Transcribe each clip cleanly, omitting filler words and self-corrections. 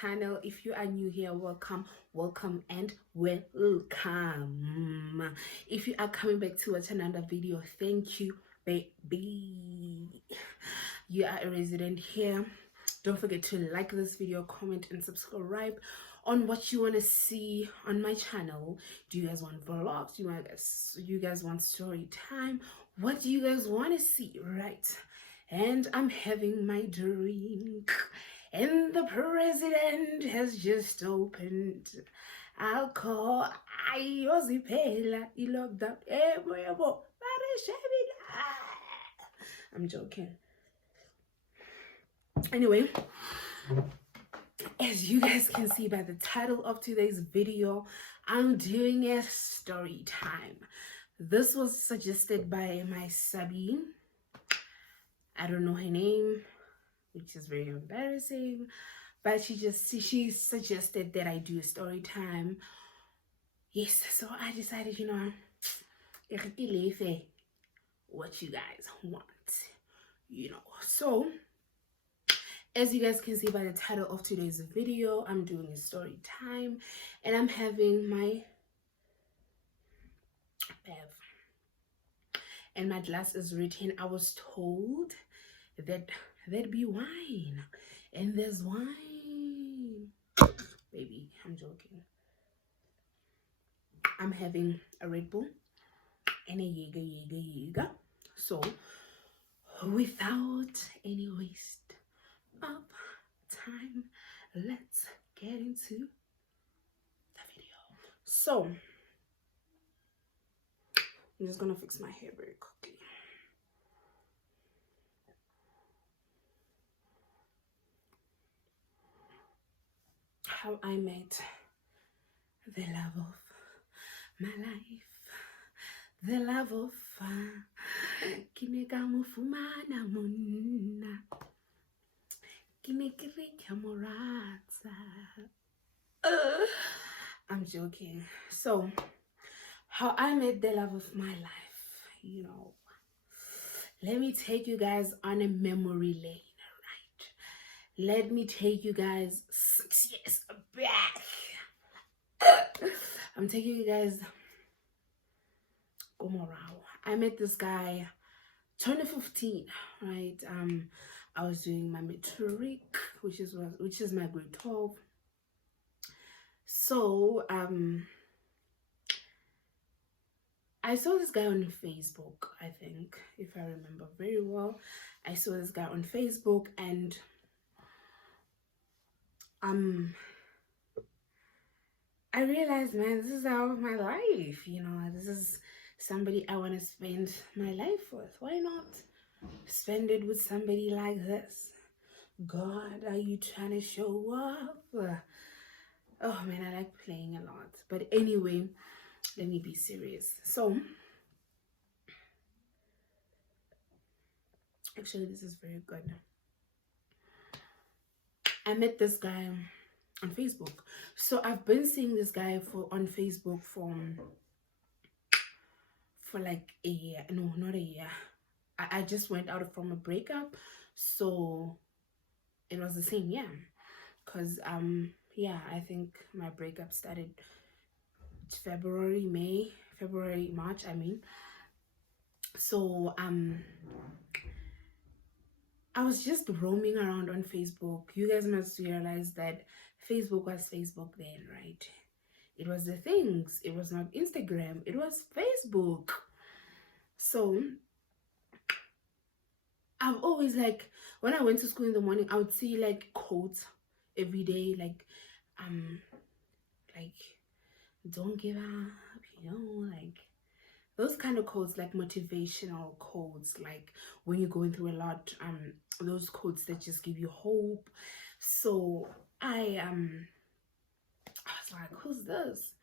channel. If you are new here, welcome and welcome. If you are coming back to watch another video, thank you, baby. You are a resident here. Don't forget to like this video, comment and subscribe on what you want to see on my channel. Do you guys want vlogs? You guys want story time? What do you guys want to see, right? And I'm having my drink, and the president has just opened alcohol. Ayozipela ilockdown. I'm joking. Anyway, as you guys can see by the title of today's video, I'm doing a story time. This was suggested by my subby. I don't know her name, which is very embarrassing, but she suggested that I do a story time. Yes, so I decided, what you guys want, So as you guys can see by the title of today's video, I'm doing a story time, and I'm having my bev, and my glass is written. I was told that there'd be wine, and there's wine. Baby, I'm joking. I'm having a Red Bull and a Jaeger. So without any waste of time, let's get into the video. So I'm just gonna fix my hair very quickly. How I met the love of my life, the love of I'm joking. So how I met the love of my life, let me take you guys on a memory lane. Let me take you guys 6 years back. I'm taking you guys I met this guy 2015, right? I was doing my matric, which is my grade 12. So I saw this guy on Facebook, I think, if I remember very well. I saw this guy on Facebook, and I realized, man, this is the love of my life. This is somebody I want to spend my life with. Why not spend it with somebody like this? God, are you trying to show up? Oh man, I like playing a lot. But anyway, let me be serious. So actually, this is very good. I met this guy on Facebook. So I've been seeing this guy on Facebook for like a year. No, not a year. I just went out from a breakup, so it was the same year. Because yeah, I think my breakup started February, March, I mean. So I was just roaming around on Facebook. You guys must realize that Facebook was Facebook then, right? It was the things. It was not Instagram. It was Facebook. So I've always, like, when I went to school in the morning, I would see like quotes every day, like don't give up, like those kind of quotes, like motivational quotes, like when you're going through a lot, those quotes that just give you hope. So I was like, who's this?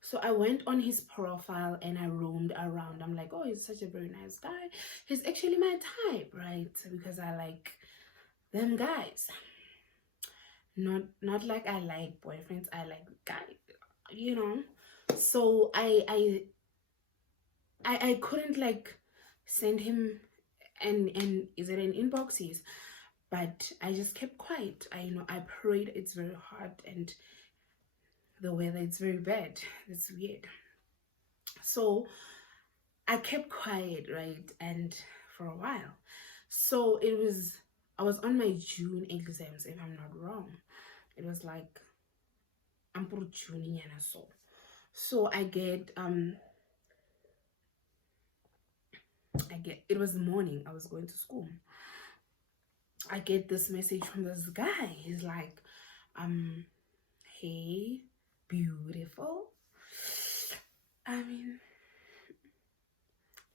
So I went on his profile and I roamed around. I'm like, oh, he's such a very nice guy. He's actually my type, right? Because I like them guys. Not like I like boyfriends. I like guys, So I couldn't like send him and is it an inbox? Yes. but I just kept quiet. I prayed. It's very hot, and the weather, it's very bad. It's weird. So I kept quiet, right? And for a while. So I was on my June exams, if I'm not wrong. It was like, I'm for June, so. So it was the morning, I was going to school. I get this message from this guy. He's like, hey, beautiful. I mean,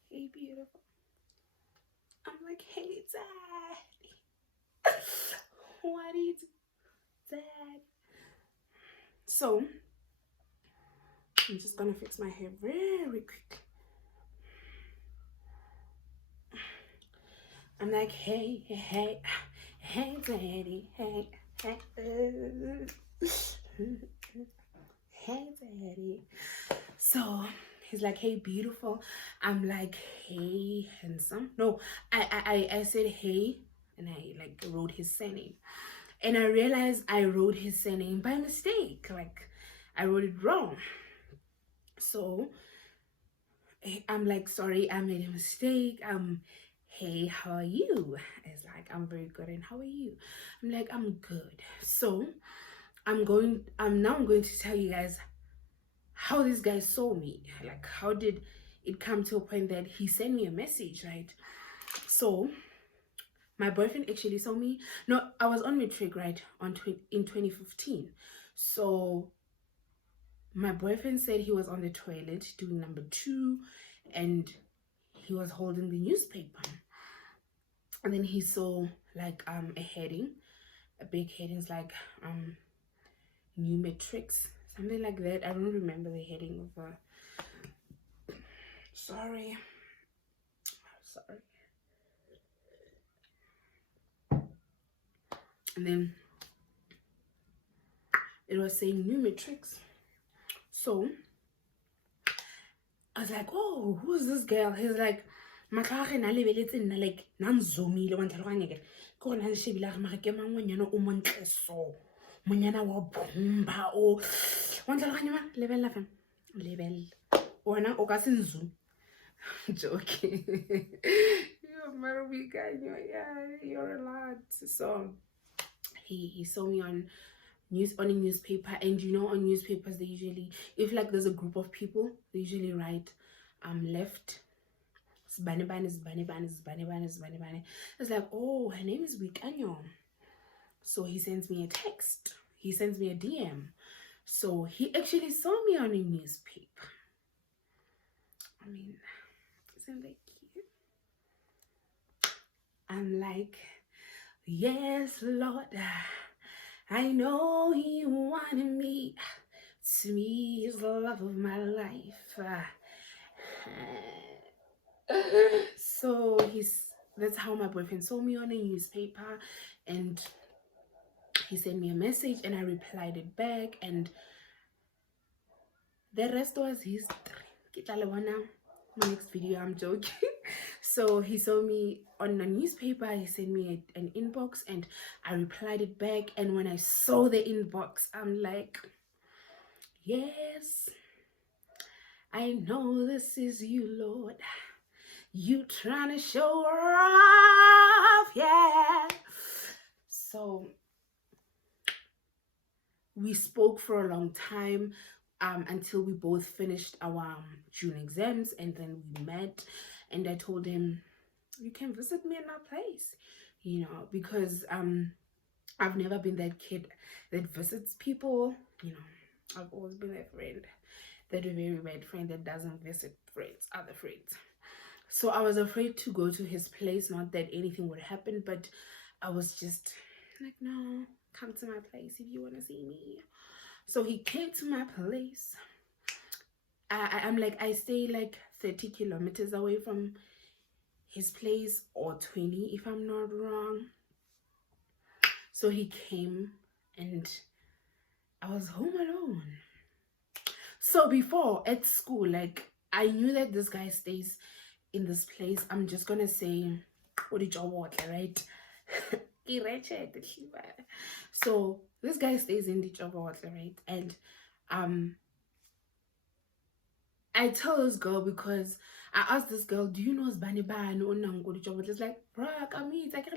hey, beautiful. I'm like, hey, Dad. What do you do, Dad? So, I'm just gonna fix my hair very quick. I'm like, hey, hey, hey, Daddy, hey, hey, hey, Daddy. So he's like, hey, beautiful. I'm like, hey, handsome. No, I said hey, and I like wrote his surname, and I realized I wrote his surname by mistake. Like, I wrote it wrong. So I'm like, sorry, I made a mistake. Hey, how are you? It's like, I'm very good, and how are you? I'm like, I'm good. So I'm now going to tell you guys how this guy saw me. Like, how did it come to a point that he sent me a message, right? So my boyfriend actually saw me. No, I was on matric, right, in 2015. So my boyfriend said he was on the toilet doing number 2, and he was holding the newspaper, and then he saw like a heading, a big headings, like new matrix, something like that. I don't remember the heading of sorry. And then it was saying new matrix. So I was like, oh, who's this girl? He's like, matlhage na lebeletse nna, like nan zomile wa ntlhaloganya ke go na shebile ga mara ke mangwanyana o montle so monyana wa bomba o wa ntlhaloganya ma lebella fa lebella ona o ka se nzoom. Joking. You're Marubi guy, yeah, you're a lot. So he saw me on a newspaper, and on newspapers they usually, if like there's a group of people, they usually write left Zbanibani. It's like, oh, her name is Wikanyo. So he sends me a text, he sends me a DM. So he actually saw me on a newspaper. I mean, isn't that cute? I'm like, yes, Lord, I know you wanted me to be the love of my life. So that's how my boyfriend saw me on a newspaper, and he sent me a message, and I replied it back, and the rest was history. My next video, I'm joking. So he saw me on a newspaper, he sent me an inbox, and I replied it back. And when I saw the inbox, I'm like, yes, I know this is you, Lord. You trying to show off, yeah. So we spoke for a long time, until we both finished our June exams, and then we met, and I told him, you can visit me in my place, because I've never been that kid that visits people. I've always been that friend, that very bad friend that doesn't visit other friends. So I was afraid to go to his place, not that anything would happen, but I was just like, no, come to my place if you want to see me. So he came to my place. I'm like, I stay like 30 kilometers away from his place, or 20 if I'm not wrong. So he came, and I was home alone. So before, at school, like, I knew that this guy stays in this place. I'm just gonna say, what did y'all want, right? So this guy stays in the job water, right? And um I tell this girl because I asked this girl, do you know Sbani Ban or Nango job? It's like, bruh, I mean, it's like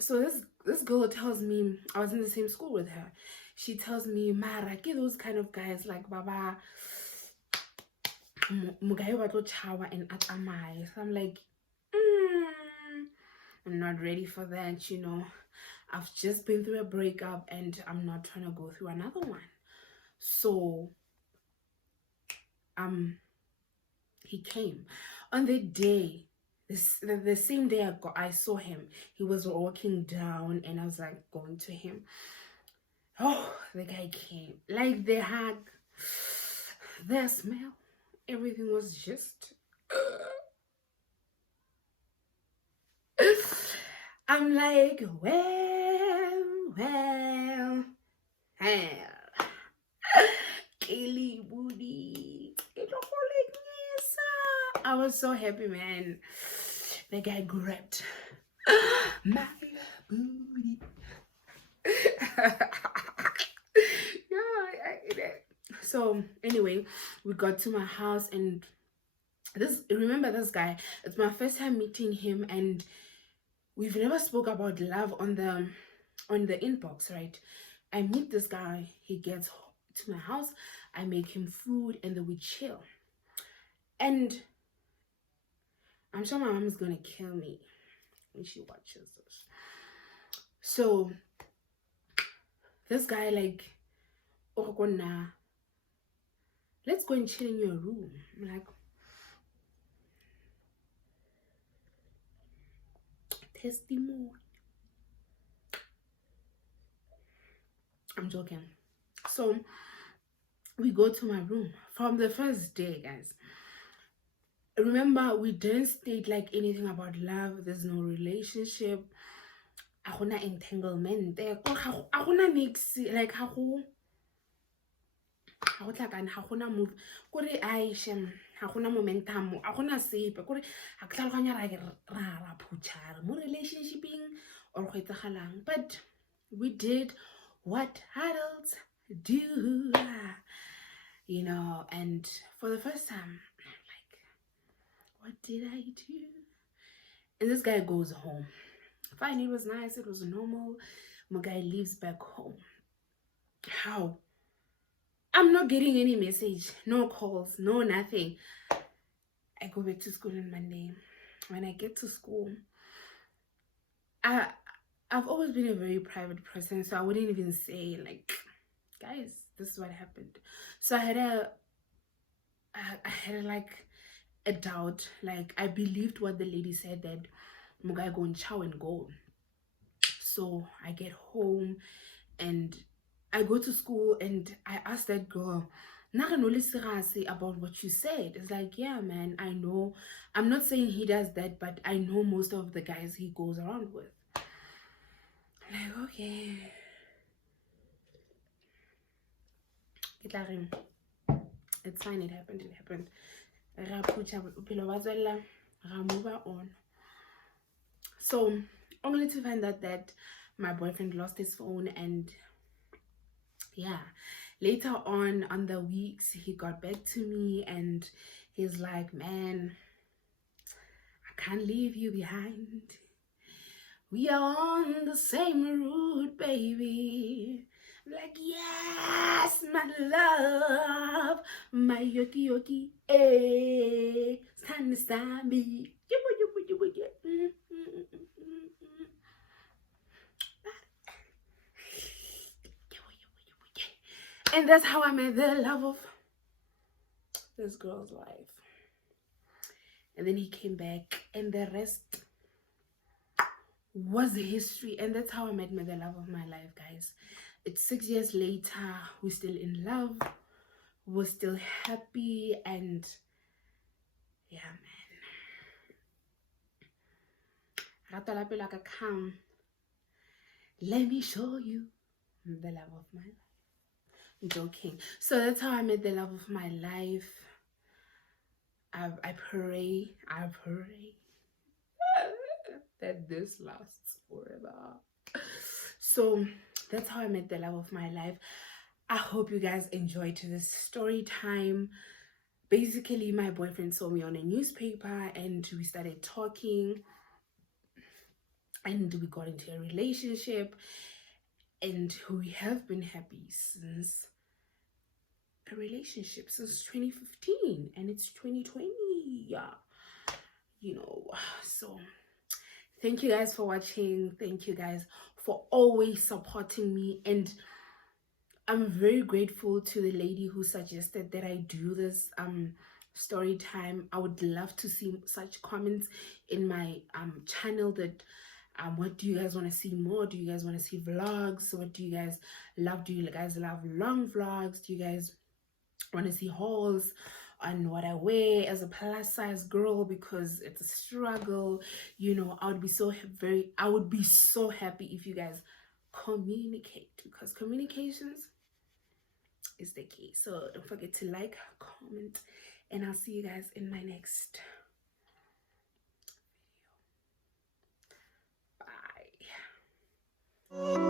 so this girl tells me, I was in the same school with her. She tells me, Mara, get those kind of guys like Baba Mugayo Bato Chawa and Atamai. So I'm like, I'm not ready for that, you know. I've just been through a breakup and I'm not trying to go through another one. So he came on the day, the same day I saw him. He was walking down and I was like going to him. Oh, the guy came, like the hug, the smell, everything was just I'm like, well, hell. Kelly booty. I was so happy, man. The guy grabbed my booty. So anyway, we got to my house and remember this guy, it's my first time meeting him and we've never spoke about love on the inbox, right? I meet this guy, he gets to my house, I make him food and then we chill. And I'm sure my mom is gonna kill me when she watches this. So this guy like, oh nah, let's go and chill in your room. I'm like, testimony. I'm joking. So we go to my room from the first day, guys. Remember, we didn't state like anything about love. There's no relationship. Akuna entanglement. Akuna mix like hakuna move. Kore aisha, hakuna momentum. Akuna sepe. Kore haklalanya ra puchar. Mo relationshiping or khwetsahalang. But we did what adults do, you know. And for the first time, like, what did I do? And this guy goes home. Fine, it was nice, it was normal. My guy leaves back home. How? I'm not getting any message, no calls, no nothing. I go back to school on Monday. When I get to school, I've always been a very private person, so I wouldn't even say like, guys, this is what happened. So I had like a doubt. Like I believed what the lady said, that Mugai go and chow and go. So I get home and I go to school and I asked that girl, about what you said. It's like, yeah, man, I know. I'm not saying he does that, but I know most of the guys he goes around with. I'm like, okay. It's fine, it happened. Move on. So only to find out that my boyfriend lost his phone, and yeah, later on the weeks he got back to me and he's like, man, I can't leave you behind. We are on the same route, baby. I'm like, yes, my love, my yoki yoki, eh, stand me. And that's how I met the love of this girl's life. And then he came back and the rest was history. And that's how I met the love of my life, guys. It's 6 years later, we're still in love, we're still happy, and yeah, man. Let me show you the love of my life. I'm joking. So that's how I met the love of my life. I pray that this lasts forever. So that's how I met the love of my life. I hope you guys enjoyed this story time. Basically, my boyfriend saw me on a newspaper and we started talking and we got into a relationship, and we have been happy since a relationship since 2015, and it's 2020. Yeah, you know. So thank you guys for watching. Thank you guys for always supporting me, and I'm very grateful to the lady who suggested that I do this story time. I would love to see such comments in my channel that what do you guys want to see more? Do you guys want to see vlogs? What do you guys love? Do you guys love long vlogs? Do you guys want to see hauls on what I wear as a plus size girl, because it's a struggle? You know, I would be so happy if you guys communicate, because communications is the key. So don't forget to like, comment, and I'll see you guys in my next video. Bye.